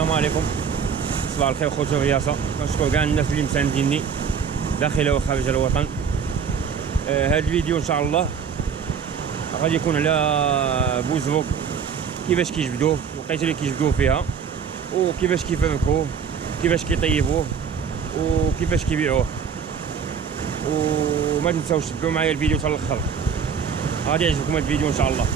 السلام عليكم، صباح الخير خوتو الرياضه. كنشكر كاع الناس اللي مسانديني داخل وخارج الوطن. هذا الفيديو ان شاء الله غادي يكون على بوزبوك، كيفاش كيجبدوه، الوقيته اللي كيجبدوه فيها، وكيفاش كيفركوه، كيفاش كيطيبوه، وكيفاش كيبيعوه. وما تنساوش تبعوا معايا الفيديو حتى الاخر، غادي يعجبكم هذا الفيديو ان شاء الله.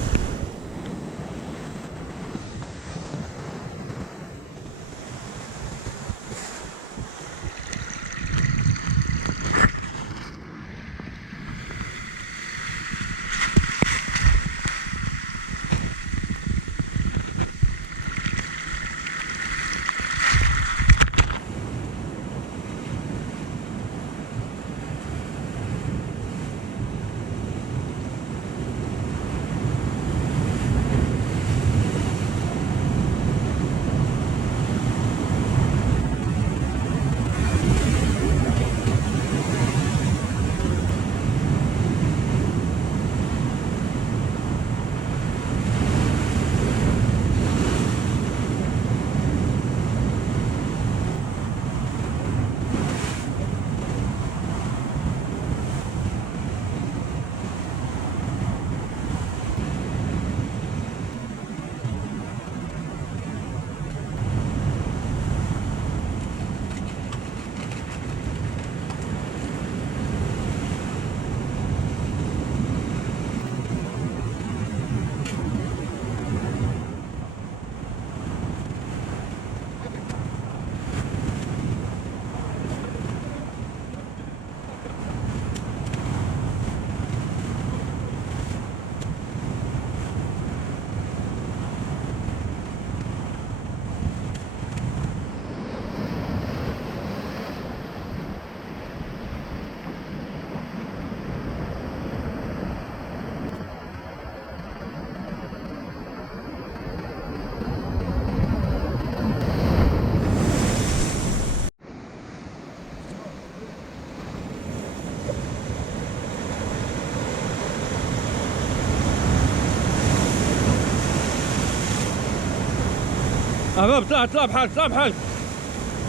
اهباب طلع بحالك،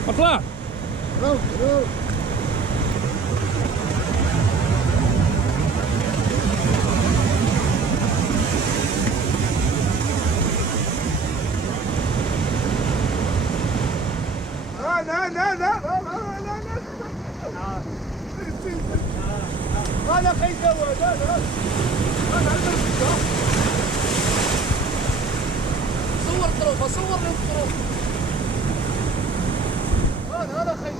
اطلع. لا خير لا صور طروفه، صور لهم طروفه. هذا خير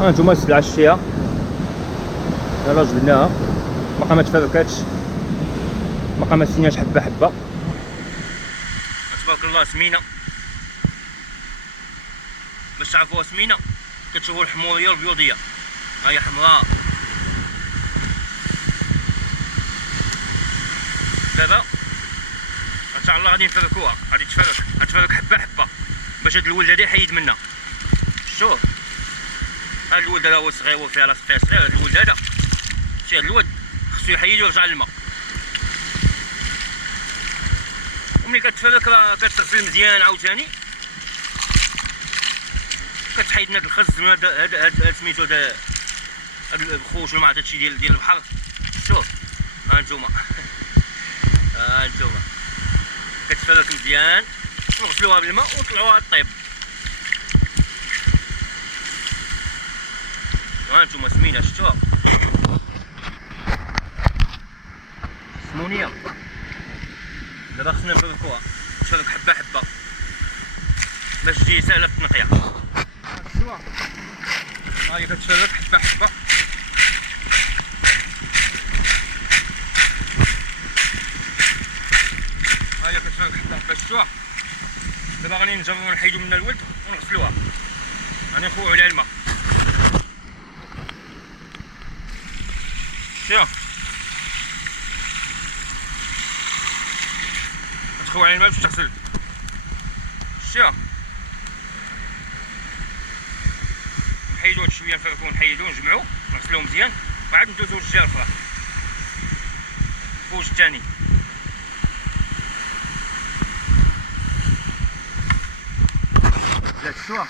هانتوما السلعة الشتية يلا جبدناها باقا ما تفركاتش، باقا ما سيناش حبه حبه. تبارك الله سمينه، باش تعرفوها سمينه كتشوفوا الحموريه والبيوضيه، ها هي حمراء. دابا ان شاء الله غادي نفركوها، غادي تفرك حبه حبه باش هاد الولد هذا يحيد منها. شوف هاد الولد هذا هو صغير، هو فيها راس فيها صغير. هاد الولد هذا شتي هاد الولد خصو يحيد ويرجع للماء. وملي كتفرك راه كتغسل مزيان عاوتاني، كتحيد من هاد الخز، من هاد سميتو هاد الخوش وما عرفت هادشي ديال البحر. شوف ها نتوما ها نتوما كتفرك مزيان ونغسلوها بالماء ونطلعوها طيب. ها نتوما سمينه شفتوها سمونيه. دابا خصنا نفركوها، تفرك حبه حبه باش تجي ساهله في التنقيه. شفتوها ها هي كتفرك حبه حبه. ها هي كتفرك حبه حبه شفتوها. دابا غادي نجربو نحيدو منها الولد ونغسلوها، غادي نخويو عليها الماء. شوف تخوي على الماء باش تغسل. شوف نحيدو هاد شويه نفركو نحيدو نجمعو نغسلوه مزيان وعاد ندوزو للجهه الاخرى فوج الثاني. شوف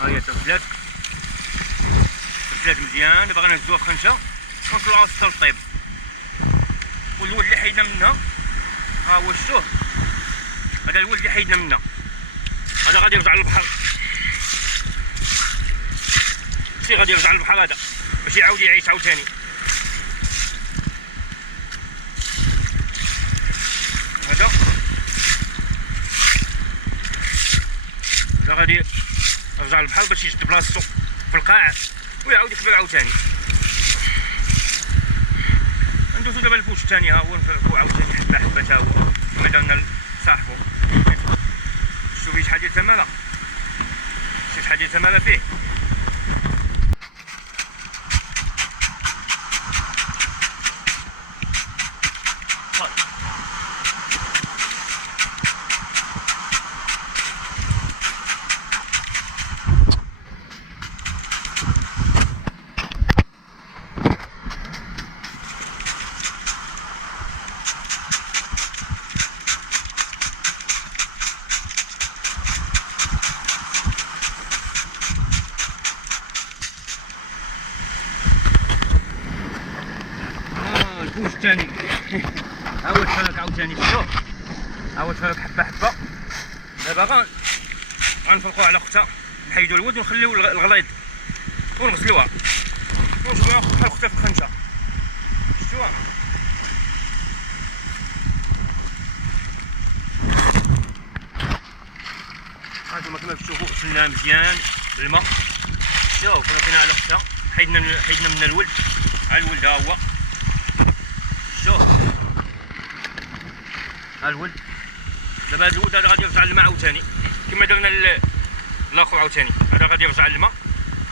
ها هي تغسلات مزيان. دابا غنهزوها في خنشه ونطلعوها حتى للطيب. والولد اللي حيدنا منها ها هو شفتوه، هذا الولد اللي حيدنا منها، هذا غادي يرجع للبحر. غادي يرجع للبحر هذا باش يعاود يعيش عاوتاني. هذا غادي يرجع للبحر باش يشد بلاصتو في القاع ويعاود يكبر عاوتاني. ندوزو دابا الفوج الثاني، ها هو نفركو عاوتاني حبه حبه تا هو كما درنا لصاحبو. شوفي شحال ديال التماره، شحال ديال التماره فيه. الفوج الثاني ها هو تفرك عاوتاني. شوف ها هو تفرك حبه حبه. دابا غنفرقوها على اختها، نحيدو الود ونخليو الغليظ ونغسلوها ونجمعوها بحال اختها في الخنشه. شفتوها هانتوما كما كتشوفوا غسلناها مزيان بالماء. شوف فرقناها على اختها، حيدنا من الولد. ها الولد ها هو شوف ها الولد. دابا هاد الولد هذا غادي يرجع للماء عاوتاني كما درنا الاخر عاوتاني. هذا غادي يرجع للماء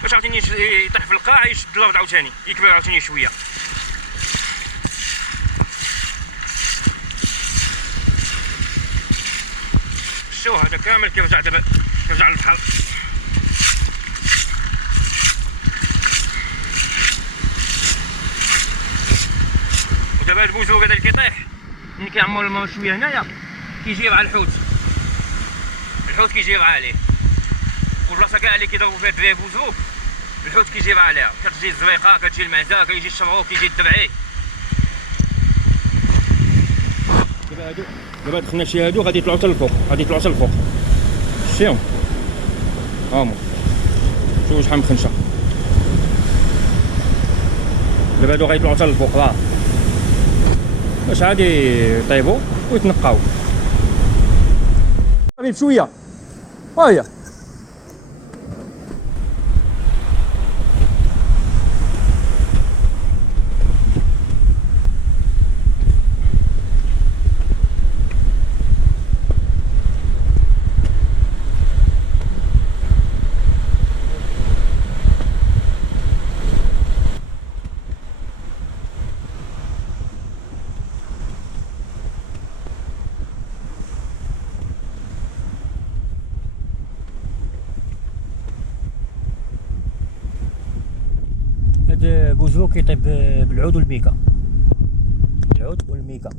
باش عاوتاني يطيح في القاع، يشد الارض عاوتاني، يكبر عاوتاني شويه. شوف هذا كامل كيرجع دابا كيرجع للبحر. ودابا هاد البوزوق هذا اللي كيطيح ملي كيعمر الماء شويه هنايا كيجي مع الحوت كيجي عليه. والبلاصه كاع اللي كيضربوا فيها الدراري بوزوق الحوت كيجي عليها. كتجي الزريقه، كتجي المعزه، كيجي الشمروك، كيجي الدبعي. دابا دخلنا شي هادو غادي يطلعوا حتى للفوق، شتيهم ها هما. شوفوا شحال من خنشه. دابا هادو غيطلعوا حتى للفوق راه باش عادي يطيبوا ويتنقاو. غادي بشويه ها هي هذا بوزوك كيطيب بالعود والميكا، العود والميكا.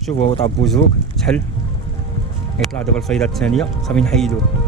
شوفوا هو طاب بوزوك تحل، يطلع دابا الفايده الثانيه صافي نحيدوه.